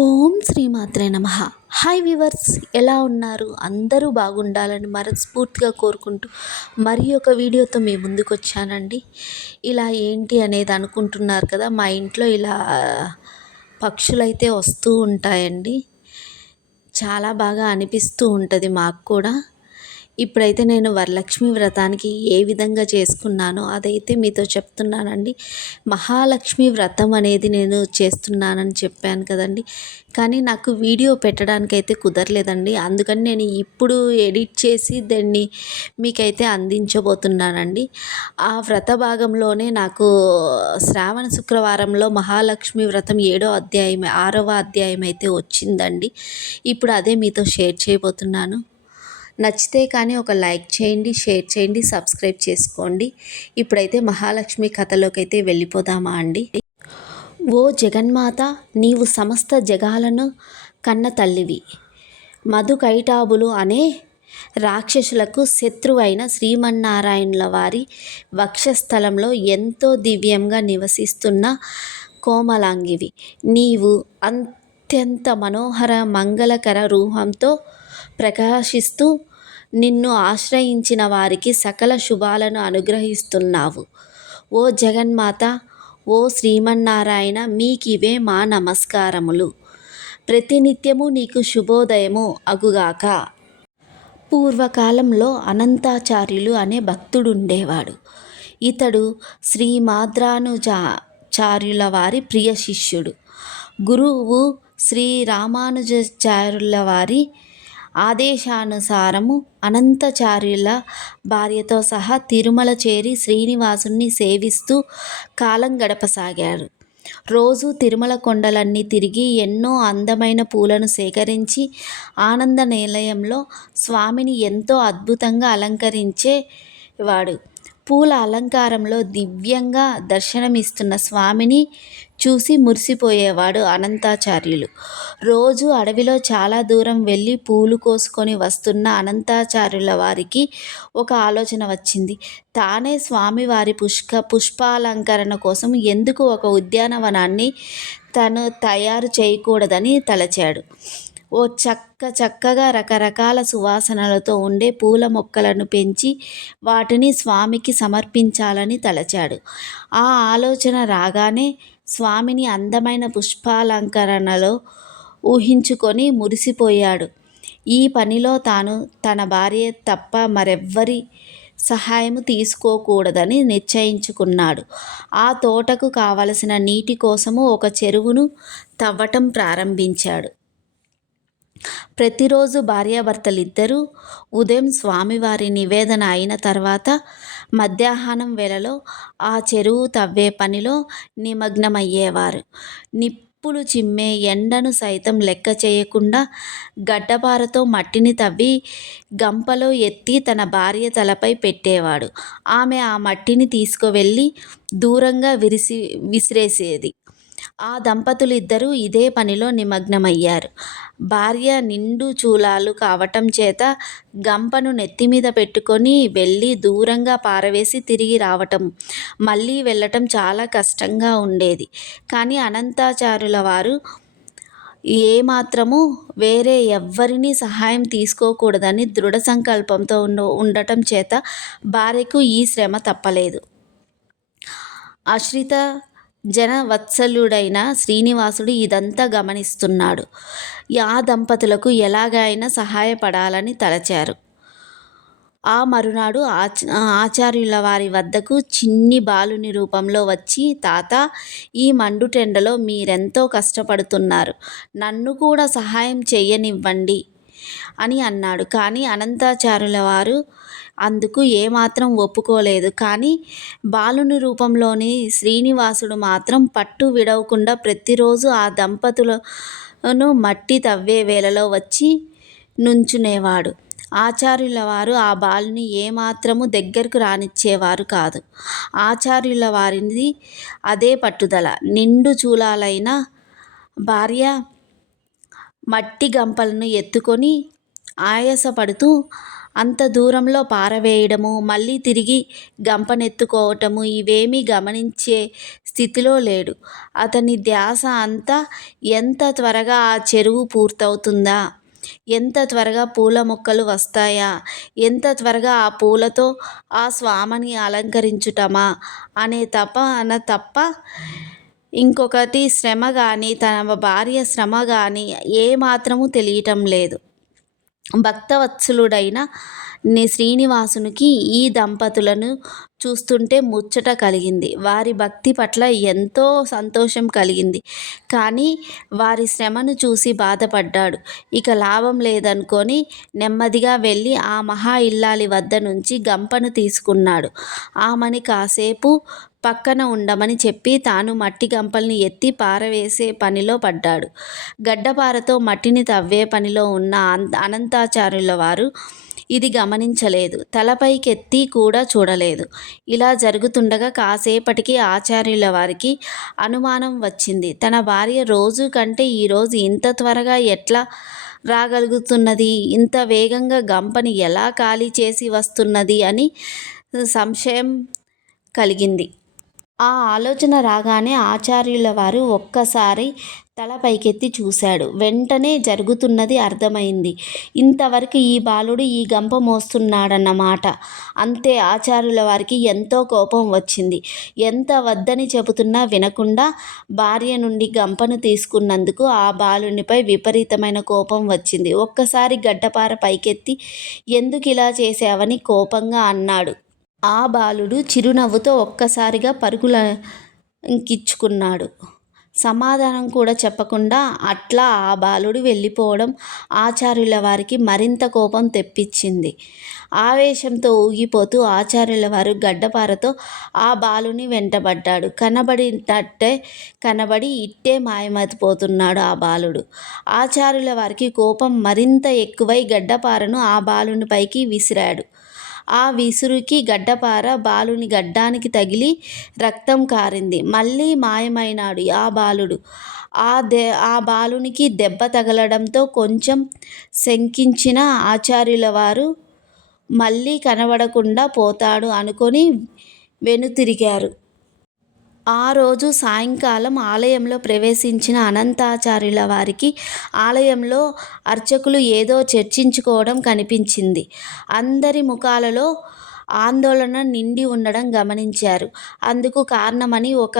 ఓం శ్రీమాత్రే నమ. Hi viewers ఎలా ఉన్నారు? అందరూ బాగుండాలని మనస్ఫూర్తిగా కోరుకుంటూ మరి ఒక వీడియోతో మీ ముందుకు వచ్చానండి ఇలా ఏంటి అనేది అనుకుంటున్నారు కదా మా ఇంట్లో ఇలా పక్షులైతే వస్తూ ఉంటాయండి. చాలా బాగా అనిపిస్తూ ఉంటుంది మాకు కూడా. ఇప్పుడైతే నేను వరలక్ష్మి వ్రతానికి ఏ విధంగా చేసుకున్నానో అదైతే మీతో చెప్తున్నానండి. మహాలక్ష్మి వ్రతం అనేది నేను చేస్తున్నానని చెప్పాను కదండి. కానీ నాకు వీడియో పెట్టడానికి అయితే కుదరలేదండి. అందుకని నేను ఇప్పుడు ఎడిట్ చేసి దాన్ని మీకైతే అందించబోతున్నానండి. ఆ వ్రత భాగంలోనే నాకు శ్రావణ శుక్రవారంలో మహాలక్ష్మి వ్రతం ఏడో అధ్యాయం ఆరవ అధ్యాయం అయితే వచ్చిందండి. ఇప్పుడు అదే మీతో షేర్ చేయబోతున్నాను. నచ్చితే కానీ ఒక లైక్ చేయండి షేర్ చేయండి సబ్స్క్రైబ్ చేసుకోండి. ఇప్పుడైతే మహాలక్ష్మి కథలోకి అయితే వెళ్ళిపోదామా అండి? ఓ జగన్మాత నీవు సమస్త జగాలను కన్న తల్లివి. మధుకైటాబులు అనే రాక్షసులకు శత్రువైన శ్రీమన్నారాయణుల వారి వక్షస్థలంలో ఎంతో దివ్యంగా నివసిస్తున్న కోమలాంగివి. నీవు అత్యంత మనోహర మంగళకర రూహంతో ప్రకాశిస్తూ నిన్ను ఆశ్రయించిన వారికి సకల శుభాలను అనుగ్రహిస్తున్నావు. ఓ జగన్మాత ఓ శ్రీమన్నారాయణ మీకివే మా నమస్కారములు. ప్రతినిత్యము నీకు శుభోదయము అగుగాక పూర్వకాలంలో అనంతాచార్యులు అనే భక్తుడుండేవాడు. ఇతడు శ్రీ మాద్రానుజాచార్యుల వారి ప్రియ శిష్యుడు గురువు శ్రీ రామానుజాచార్యుల వారి ఆదేశానుసారము అనంతచార్యుల భార్యతో సహా తిరుమల చేరి శ్రీనివాసుని సేవిస్తూ కాలం గడపసాగాడు రోజు తిరుమల కొండలన్నీ తిరిగి ఎన్నో అందమైన పూలను సేకరించి ఆనంద నిలయంలో స్వామిని ఎంతో అద్భుతంగా అలంకరించేవాడు. పూల అలంకారంలో దివ్యంగా దర్శనమిస్తున్న స్వామిని చూసి మురిసిపోయేవాడు అనంతాచార్యులు. రోజు అడవిలో చాలా దూరం వెళ్ళి పూలు కోసుకొని వస్తున్న అనంతాచార్యుల వారికి ఒక ఆలోచన వచ్చింది. తానే స్వామివారి పుష్క పుష్పాలంకరణ కోసం ఎందుకు ఒక ఉద్యానవనాన్ని తను తయారు చేయకూడదని తలచాడు. ఓ చక్క చక్కగా రకరకాల సువాసనలతో ఉండే పూల మొక్కలను పెంచి వాటిని స్వామికి సమర్పించాలని తలచాడు. ఆ ఆలోచన రాగానే స్వామిని అందమైన పుష్పాలంకరణలో ఊహించుకొని మురిసిపోయాడు. ఈ పనిలో తాను తన భార్య తప్ప మరెవ్వరి సహాయం తీసుకోకూడదని నిశ్చయించుకున్నాడు. ఆ తోటకు కావలసిన నీటి కోసము ఒక చెరువును తవ్వటం ప్రారంభించాడు. ప్రతిరోజు భార్యాభర్తలిద్దరూ ఉదయం స్వామివారి నివేదన అయిన తర్వాత మధ్యాహ్నం వేళలో ఆ చెరువు తవ్వే పనిలో నిమగ్నమయ్యేవారు. నిప్పులు చిమ్మే ఎండను సైతం లెక్క చేయకుండా గడ్డపారతో మట్టిని తవ్వి గంపలో ఎత్తి తన భార్య తలపై పెట్టేవాడు. ఆమె ఆ మట్టిని తీసుకువెళ్ళి దూరంగా విరిసి విసిరేసేది. ఆ దంపతులు ఇద్దరూ ఇదే పనిలో నిమగ్నమయ్యారు. భార్య నిండు చూలాలు కావటం చేత గంపను నెత్తిమీద పెట్టుకొని వెళ్ళి దూరంగా పారవేసి తిరిగి రావటం మళ్ళీ వెళ్ళటం చాలా కష్టంగా ఉండేది. కానీ అనంతాచారుల వారు ఏమాత్రము వేరే ఎవ్వరినీ సహాయం తీసుకోకూడదని దృఢ సంకల్పంతో ఉండటం చేత భార్యకు ఈ శ్రమ తప్పలేదు. ఆశ్రిత జనవత్సలుడైన శ్రీనివాసుడు ఇదంతా గమనిస్తున్నాడు. ఆ దంపతులకు ఎలాగైనా సహాయపడాలని తలచారు. ఆ మరునాడు ఆచ ఆచార్యుల వారి వద్దకు చిన్ని బాలుని రూపంలో వచ్చి తాత ఈ మండుటెండలో మీరెంతో కష్టపడుతున్నారు. నన్ను కూడా సహాయం చెయ్యనివ్వండి అని అన్నాడు. కానీ అనంతాచారుల వారు అందుకు ఏమాత్రం ఒప్పుకోలేదు. కానీ బాలుని రూపంలోని శ్రీనివాసుడు మాత్రం పట్టు విడవకుండా ప్రతిరోజు ఆ దంపతులను మట్టి తవ్వే వేళలో వచ్చి నుంచునేవాడు. ఆచార్యుల వారు ఆ బాలుని ఏమాత్రము దగ్గరకు రానిచ్చేవారు కాదు. ఆచార్యుల వారిది అదే పట్టుదల. నిండు చూలాలైన భార్య మట్టి గంపలను ఎత్తుకొని ఆయాసపడుతూ అంత దూరంలో పారవేయడము మళ్ళీ తిరిగి గంపనెత్తుకోవటము ఇవేమీ గమనించే స్థితిలో లేడు. అతని ధ్యాస అంతా ఎంత త్వరగా ఆ చెరువు పూర్తవుతుందా? ఎంత త్వరగా పూల మొక్కలు వస్తాయా? ఎంత త్వరగా ఆ పూలతో ఆ స్వామిని అలంకరించుటమా? అనే తప అన తప్ప ఇంకొకటి శ్రమ కానీ తన భార్య శ్రమ కానీ ఏమాత్రము తెలియటం లేదు. భక్తవత్సలుడైన నీ శ్రీనివాసునికి ఈ దంపతులను చూస్తుంటే ముచ్చట కలిగింది. వారి భక్తి పట్ల ఎంతో సంతోషం కలిగింది. కానీ వారి శ్రమను చూసి బాధపడ్డాడు. ఇక లాభం లేదనుకొని నెమ్మదిగా వెళ్ళి ఆ మహా ఇల్లాలి వద్ద నుంచి గంపను తీసుకున్నాడు. ఆమెని కాసేపు పక్కన ఉండమని చెప్పి తాను మట్టి గంపల్ని ఎత్తి పారవేసే పనిలో పడ్డాడు. గడ్డపారతో మట్టిని తవ్వే పనిలో ఉన్న అనంతాచార్యుల వారు ఇది గమనించలేదు. తలపైకెత్తి కూడా చూడలేదు. ఇలా జరుగుతుండగా కాసేపటికి ఆచార్యుల వారికి అనుమానం వచ్చింది. తన భార్య రోజు కంటే ఈరోజు ఇంత త్వరగా ఎట్లా రాగలుగుతున్నది? ఇంత వేగంగా గంపని ఎలా ఖాళీ చేసి వస్తున్నది? అని సంశయం కలిగింది. ఆ ఆలోచన రాగానే ఆచార్యుల వారు ఒక్కసారి తల పైకెత్తి చూశాడు. వెంటనే జరుగుతున్నది అర్థమైంది. ఇంతవరకు ఈ బాలుడు ఈ గంప మోస్తున్నాడన్నమాట అంతే ఆచార్యుల వారికి ఎంతో కోపం వచ్చింది. ఎంత వద్దని చెబుతున్నా వినకుండా భార్య నుండి గంపను తీసుకున్నందుకు ఆ బాలునిపై విపరీతమైన కోపం వచ్చింది. ఒక్కసారి గడ్డపార పైకెత్తి ఎందుకు ఇలా చేసావని కోపంగా అన్నాడు. ఆ బాలుడు చిరునవ్వుతో ఒక్కసారిగా పరుగులంకించుకున్నాడు సమాధానం కూడా చెప్పకుండా అట్లా ఆ బాలుడు వెళ్ళిపోవడం ఆచార్యుల వారికి మరింత కోపం తెప్పించింది. ఆవేశంతో ఊగిపోతూ ఆచార్యుల వారు గడ్డపారతో ఆ బాలుని వెంటబడ్డాడు. కనబడినట్టే కనబడి ఇట్టే మాయమైపోతున్నాడు ఆ బాలుడు. ఆచార్యుల వారికి కోపం మరింత ఎక్కువై గడ్డపారను ఆ బాలుని పైకి విసిరాడు. ఆ విసురుకి గడ్డపార బాలుని గడ్డానికి తగిలి రక్తం కారింది. మళ్ళీ మాయమైనాడు ఆ బాలుడు. ఆ దె ఆ బాలునికి దెబ్బ తగలడంతో కొంచెం శంకించిన ఆచార్యుల వారు మళ్ళీ కనబడకుండా పోతాడు అనుకొని వెనుతిరిగారు. ఆ రోజు సాయంకాలం ఆలయంలో ప్రవేశించిన అనంతాచార్యుల వారికి ఆలయంలో అర్చకులు ఏదో చర్చించుకోవడం కనిపించింది. అందరి ముఖాలలో ఆందోళన నిండి ఉండడం గమనించారు. అందుకు కారణమని ఒక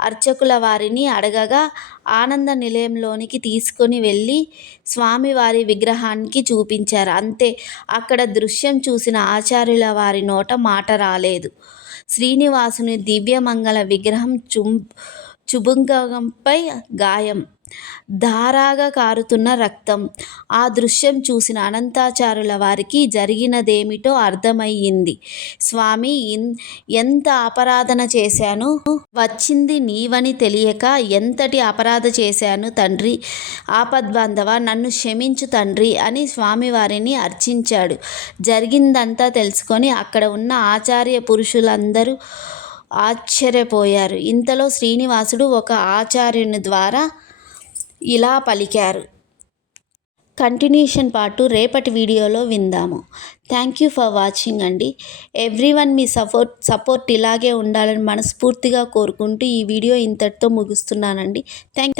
అర్చకుల వారిని అడగగా ఆనంద నిలయంలోనికి తీసుకొని వెళ్ళి స్వామివారి విగ్రహానికి చూపించారు. అంతే అక్కడ దృశ్యం చూసిన ఆచార్యుల వారి నోట మాట రాలేదు. శ్రీనివాసుని దివ్యమంగళ విగ్రహం చు చుబుంగంపై గాయం. ధారాగా కారుతున్న రక్తం. ఆ దృశ్యం చూసిన అనంతాచారుల వారికి జరిగినదేమిటో అర్థమయ్యింది. స్వామి ఎంత అపరాధన చేశాను? వచ్చింది నీవని తెలియక ఎంతటి అపరాధ చేశాను తండ్రి? ఆపద్బాంధవ నన్ను క్షమించు తండ్రి అని స్వామివారిని అర్చించాడు. జరిగిందంతా తెలుసుకొని అక్కడ ఉన్న ఆచార్య పురుషులందరూ ఆశ్చర్యపోయారు. ఇంతలో శ్రీనివాసుడు ఒక ఆచార్యుని ద్వారా ఇలా పలికారు. కంటిన్యూషన్ పాటు రేపటి వీడియోలో విందాము. థ్యాంక్ యూ ఫర్ వాచింగ్ అండి. ఎవ్రీ వన్ మీ సపోర్ట్ సపోర్ట్ ఇలాగే ఉండాలని మనస్ఫూర్తిగా కోరుకుంటూ ఈ వీడియో ఇంతటితో ముగిస్తున్నానండి. థ్యాంక్